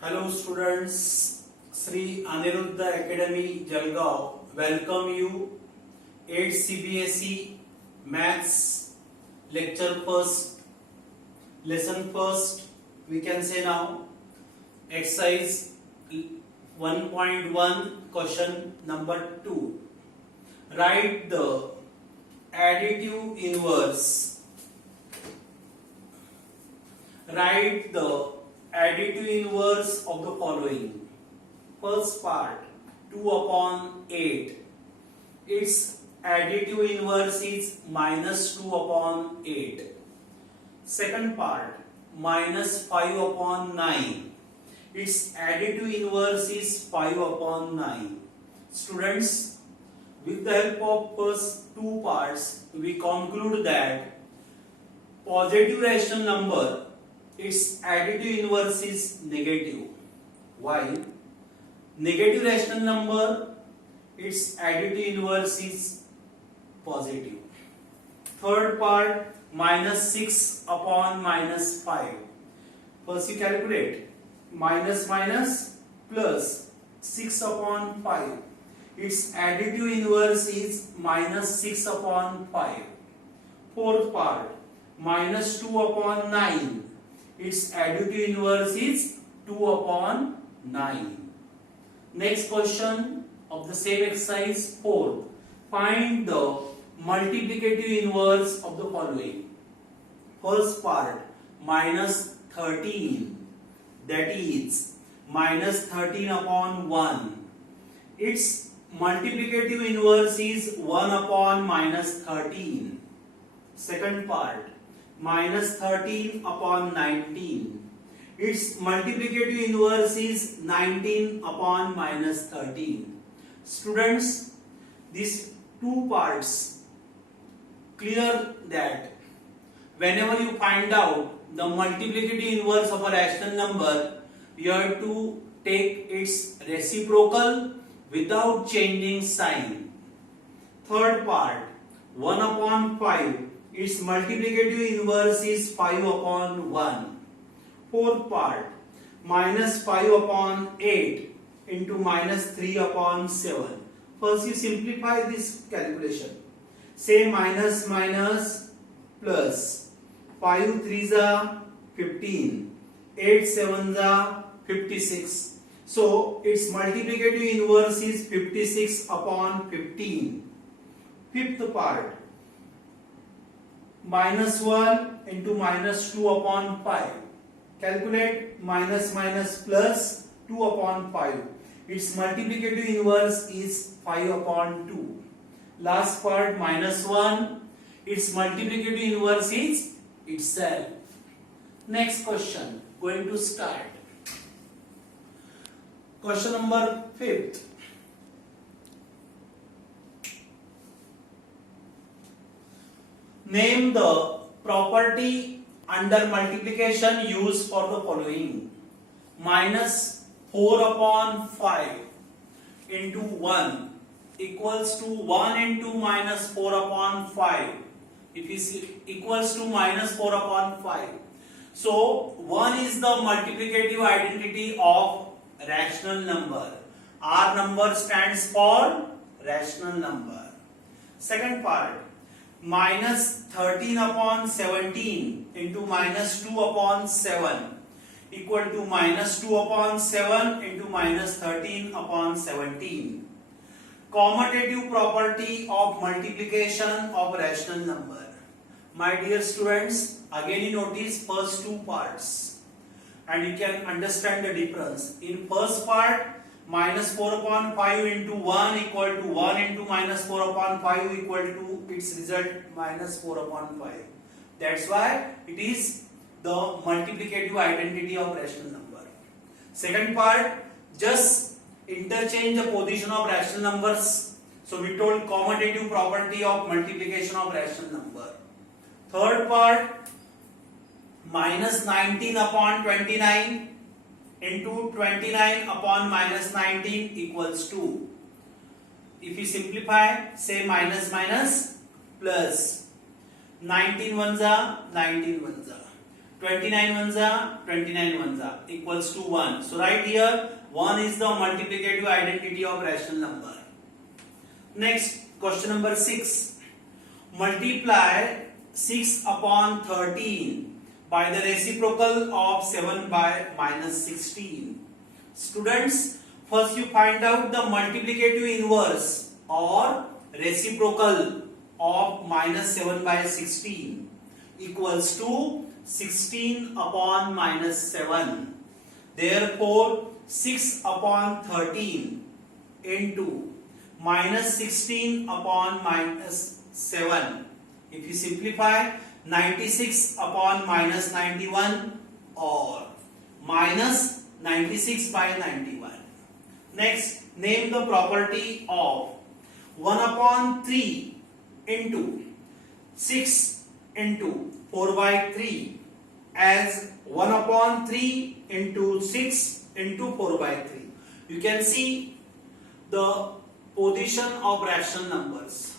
Hello students, Sri Aniruddha Academy Jalgaon welcome you 8 CBSE Maths lecture first, lesson first, we can say now exercise 1.1 question number 2. Write the additive inverse. Write the additive inverse of the following. First part 2 upon 8. Its additive inverse is minus 2 upon 8. Second part minus 5 upon 9. Its additive inverse is 5 upon 9. Students, with the help of first two parts, we conclude that positive rational number, its additive inverse is negative. While negative rational number, its additive inverse is positive. Third part, minus 6 upon minus 5. First you calculate minus plus 6 upon 5. Its additive inverse is minus 6 upon 5. Fourth part, minus 2 upon 9. Its additive inverse is 2 upon 9. Next question of the same exercise 4. Find the multiplicative inverse of the following. First part minus 13, that is minus 13 upon 1. Its multiplicative inverse is 1 upon minus 13. Second part minus 13 upon 19. Its multiplicative inverse is 19 upon minus 13. Students, these two parts clear that whenever you find out the multiplicative inverse of a rational number, you have to take its reciprocal without changing sign. Third part 1 upon 5. Its multiplicative inverse is 5 upon 1. Fourth part minus 5 upon 8 into minus 3 upon 7. First you simplify this calculation. Say minus plus 5 3s are 15, 8 7s are 56. So its multiplicative inverse is 56 upon 15. Fifth part minus 1 into minus 2 upon 5. Calculate minus plus 2 upon 5. Its multiplicative inverse is 5 upon 2. Last part minus 1. Its multiplicative inverse is itself. Next question. Going to start. Question number 5th. Name the property under multiplication used for the following. Minus 4 upon 5 into 1 equals to 1 into minus 4 upon 5. It is equals to minus 4 upon 5. So 1 is the multiplicative identity of rational number. R number stands for rational number. Second part, minus 13 upon 17 into minus 2 upon 7 equal to minus 2 upon 7 into minus 13 upon 17. Commutative property of multiplication of rational number. My dear students, again you notice first two parts and you can understand the difference. In first part, minus 4 upon 5 into 1 equal to 1 into minus 4 upon 5 equal to its result minus 4 upon 5. That's why it is the multiplicative identity of rational number. Second part, just interchange the position of rational numbers. So we told commutative property of multiplication of rational number. Third part, minus 19 upon 29 into 29 upon minus 19 equals 2. If you simplify, say minus plus 19 ones are 19 ones are. 29 ones are 29 ones are equals to 1. So right here 1 is the multiplicative identity of rational number. Next, question number 6. Multiply 6 upon 13 by the reciprocal of 7 by minus 16. Students, first you find out the multiplicative inverse or reciprocal of minus 7 by 16 equals to 16 upon minus 7. Therefore, 6 upon 13 into minus 16 upon minus 7. If you simplify, 96 upon minus 91 or minus 96 by 91. Next, name the property of 1 upon 3 into 6 into 4 by 3 as 1 upon 3 into 6 into 4 by 3. You can see the position of rational numbers.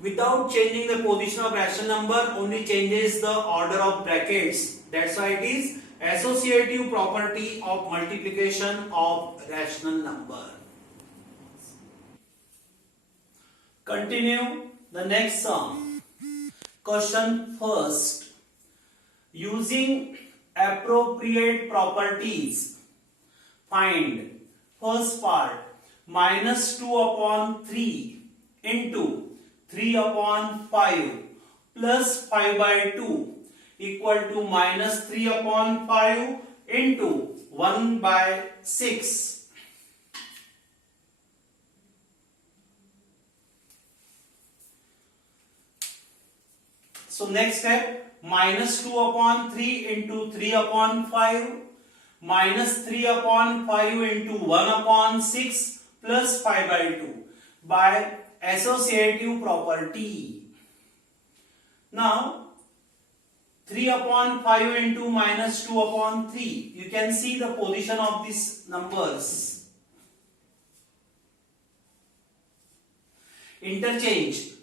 Without changing the position of rational number, only changes the order of brackets. That's why it is associative property of multiplication of rational number. Continue the next sum. Question first. Using appropriate properties, find first part minus 2 upon 3 into 3 upon 5 plus 5 by 2 equal to minus 3 upon 5 into 1 by 6. So next step, minus 2 upon 3 into 3 upon 5 minus 3 upon 5 into 1 upon 6 plus 5 by 2 by associative property. Now 3 upon 5 into minus 2 upon 3. You can see the position of these numbers. Interchange.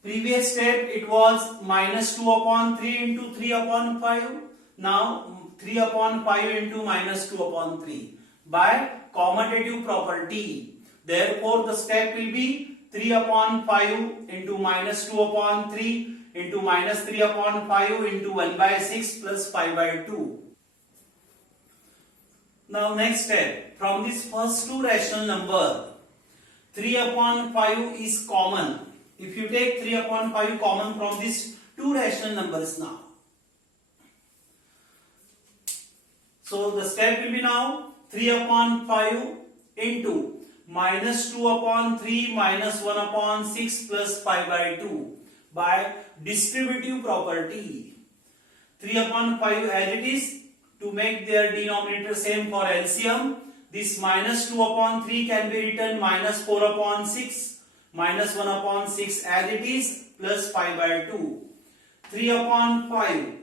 Previous step it was minus 2 upon 3 into 3 upon 5. Now 3 upon 5 into minus 2 upon 3 by commutative property. Therefore the step will be 3 upon 5 into minus 2 upon 3 into minus 3 upon 5 into 1 by 6 plus 5 by 2. Now next step, from this first two rational number, 3 upon 5 is common. If you take 3 upon 5 common from these two rational numbers now. So the step will be now 3 upon 5 into minus 2 upon 3 minus 1 upon 6 plus 5 by 2 by distributive property. 3 upon 5 as it is, to make their denominator same for LCM, this minus 2 upon 3 can be written minus 4 upon 6 minus 1 upon 6 as it is plus 5 by 2. 3 upon 5,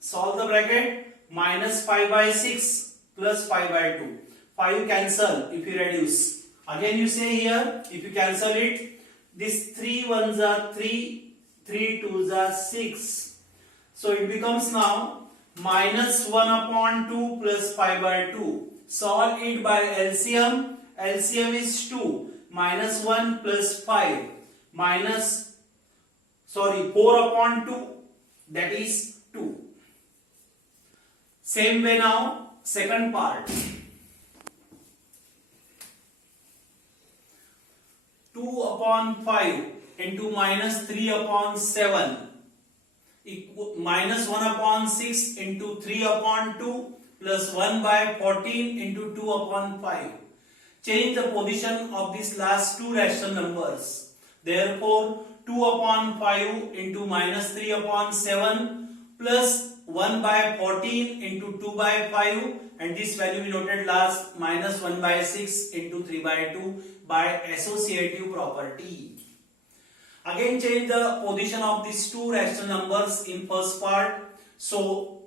solve the bracket, minus 5 by 6 plus 5 by 2. 5 cancel if you reduce. Again you say here, if you cancel it, this 3 ones are 3, 3 twos are 6. So it becomes now minus 1 upon 2 plus 5 by 2. Solve it by LCM. LCM is 2. Minus 1 plus 5 minus 4 upon 2, that is 2. Same way now, second part. 2 upon 5 into minus 3 upon 7 minus 1 upon 6 into 3 upon 2 plus 1 by 14 into 2 upon 5. Change the position of these last two rational numbers. Therefore, 2 upon 5 into minus 3 upon 7 plus 1 by 14 into 2 by 5, and this value we noted last, minus 1 by 6 into 3 by 2 by associative property. Again change the position of these two rational numbers in first part. So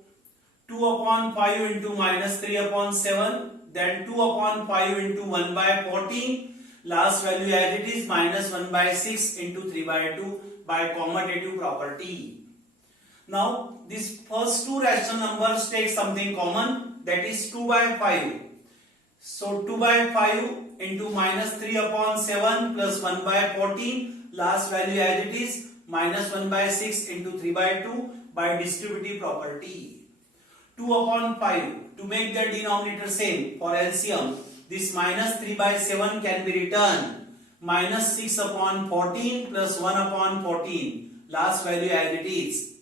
2 upon 5 into minus 3 upon 7, then 2 upon 5 into 1 by 14, last value as it is minus 1 by 6 into 3 by 2 by commutative property. Now these first two rational numbers take something common, that is 2 by 5. So 2 by 5 into minus 3 upon 7 plus 1 by 14, last value as it is, minus 1 by 6 into 3 by 2 by distributive property. 2 upon 5, to make the denominator same for LCM, this minus 3 by 7 can be written minus 6 upon 14 plus 1 upon 14, last value as it is.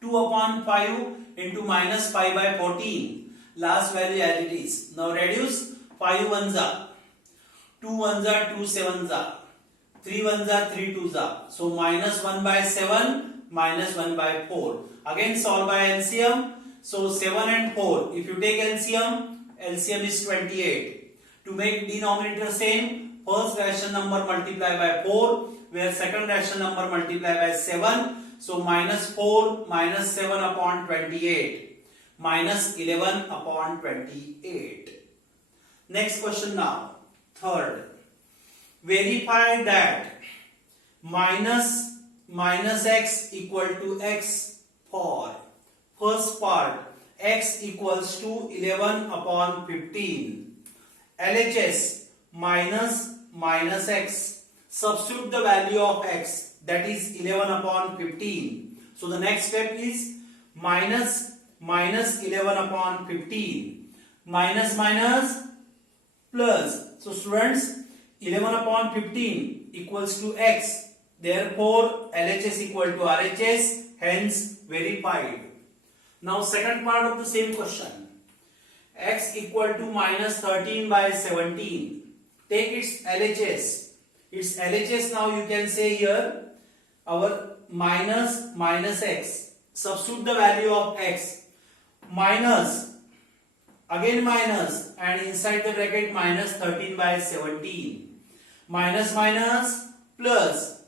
2 upon 5 into minus 5 by 14, last value as it is. Now reduce, 5 ones are, 2 ones are, 2 sevens are, 3 ones are, 3 twos are. So minus 1 by 7, minus 1 by 4. Again solve by LCM. So 7 and 4, if you take LCM, LCM is 28. To make denominator same, first rational number multiply by 4, where second rational number multiply by 7. So minus 4 minus 7 upon 28, minus 11 upon 28. Next question now, third. Verify that minus x equal to x for first part, x equals to 11 upon 15. LHS minus x. Substitute the value of x, that is 11 upon 15. So the next step is minus 11 upon 15. Minus plus. So students, 11 upon 15 equals to x. Therefore LHS equal to RHS, hence verified. Now second part of the same question. X equal to minus 13 by 17. Take its LHS. Its LHS now you can say here, our minus x. Substitute the value of x. Minus, again minus, and inside the bracket minus 13 by 17. Minus plus,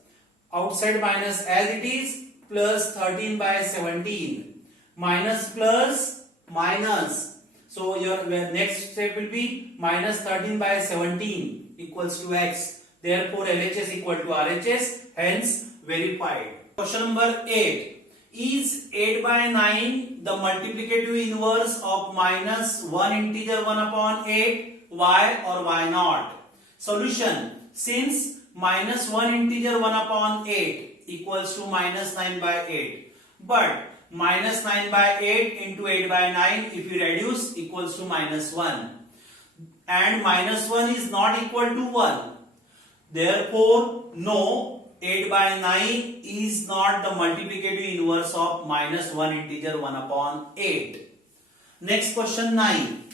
outside minus as it is, plus 13 by 17. Minus plus minus. So your next step will be minus 13 by 17 equals to x. Therefore LHS equal to RHS, hence verified. Question number 8. Is 8 by 9 the multiplicative inverse of minus 1 integer 1 upon 8? Why or why not? Solution. Since minus 1 integer 1 upon 8 equals to minus 9 by 8. But minus 9 by 8 into 8 by 9, if you reduce, equals to minus 1. And minus 1 is not equal to 1. Therefore, no, 8 by 9 is not the multiplicative inverse of minus 1 integer 1 upon 8. Next question 9.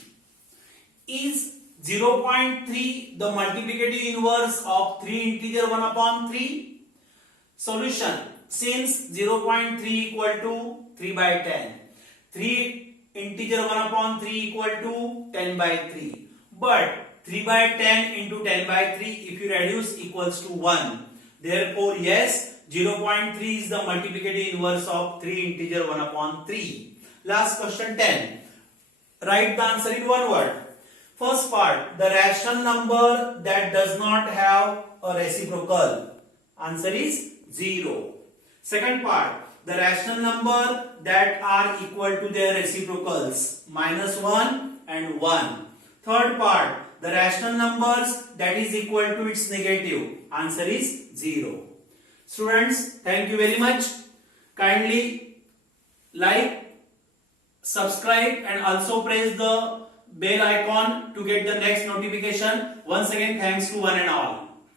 Is 0.3 the multiplicative inverse of 3 integer 1 upon 3? Solution. Since 0.3 equal to 3 by 10. 3 integer 1 upon 3 equal to 10 by 3. But 3 by 10 into 10 by 3, if you reduce, equals to 1. Therefore, yes, 0.3 is the multiplicative inverse of 3 integer 1 upon 3. Last question 10. Write the answer in one word. First part, the rational number that does not have a reciprocal. Answer is 0. Second part, the rational number that are equal to their reciprocals, minus 1 and 1. Third part, the rational numbers that is equal to its negative. Answer is 0. Students, thank you very much. Kindly like, subscribe and also press the bell icon to get the next notification. Once again, thanks to one and all.